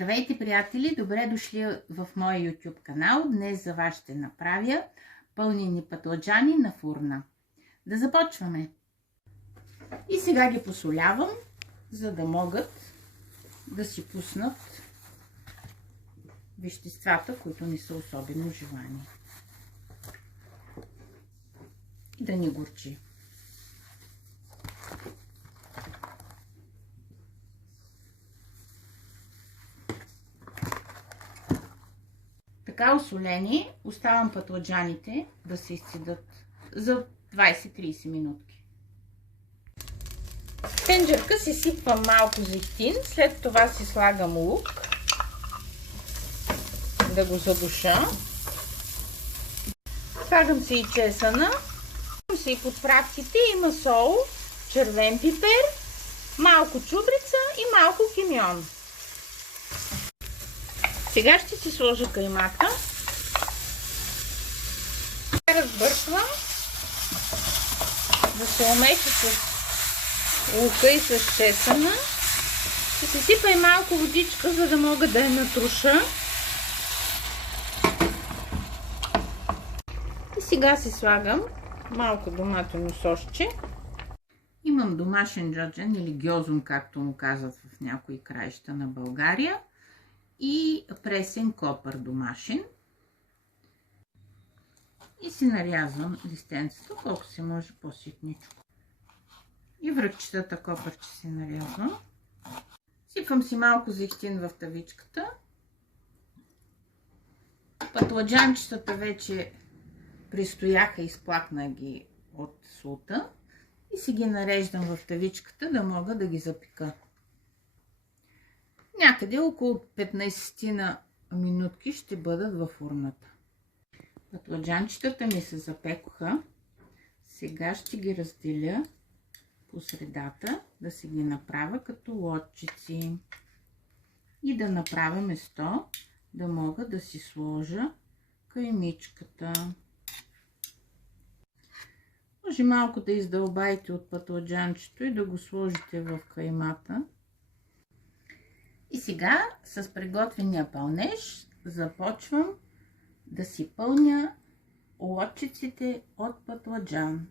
Здравейте, приятели! Добре дошли в моя YouTube канал. Днес за вас ще направя пълнени пътладжани на фурна. Да започваме! И сега ги посолявам, за да могат да си пуснат веществата, които не са особено желани. И да ни горчи. Така осолени, оставям пътладжаните да се изцедат за 20-30 минутки. В тенджерка си сипвам малко зехтин, след това си слагам лук, да го задуша. Слагам си и чесъна, слагам си и подправките, има сол, червен пипер, малко чубрица и малко кимион. Сега ще си сложа каймака. Разбърквам да се омеша с лука и с чесъна. Ще си сипа и малко водичка, за да мога да я натруша. И сега си слагам малко доматено сосче. Имам домашен джаджен или гьозун, както му казват в някои краища на България. И пресен копър домашен. И си нарязвам листенцето, колко се може по-ситничко. И връхчетата копърче си нарязвам. Сипвам си малко зехтин в тавичката. Пътладжанчетата вече пристояха, изплакна ги от солта. И си ги нареждам в тавичката, да мога да ги запека. Някъде около 15 минутки ще бъдат във фурната. Пътладжанчетата ми се запекоха. Сега ще ги разделя по средата, да си ги направя като лодчици. И да направя место, да мога да си сложа каймичката. Може малко да издълбаете от пътладжанчето и да го сложите в каймата. И сега с приготвения пълнеж започвам да си пълня лодчиците от пътладжан.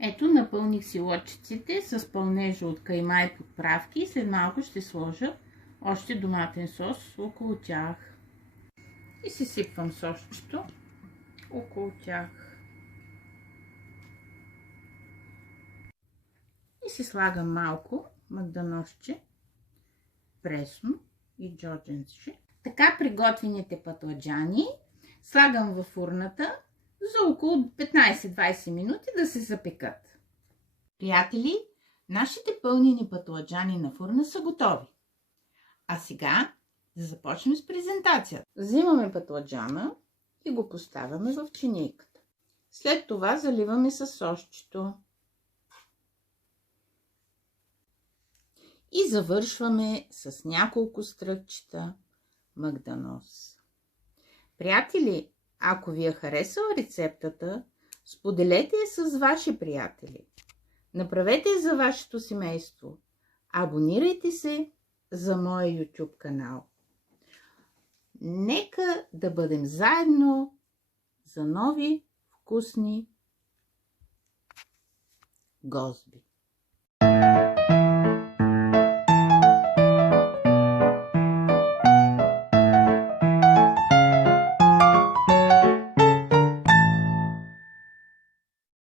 Ето, напълних си лодчиците с пълнежа от кайма и подправки и след малко ще сложа още доматен сос около тях. И си сипвам сосчето около тях. И си слагам малко магдановче, пресно и джодженче. Така приготвените пътладжани слагам във фурната за около 15-20 минути да се запекат. Приятели, нашите пълнени пътладжани на фурна са готови. А сега да започнем с презентацията. Взимаме пътладжана и го поставяме в чинийката. След това заливаме със сосчето. И завършваме с няколко стръкчета магданоз. Приятели, ако ви е харесала рецептата, споделете я с ваши приятели. Направете я за вашето семейство. Абонирайте се за моя YouTube канал. Нека да бъдем заедно за нови вкусни гозби.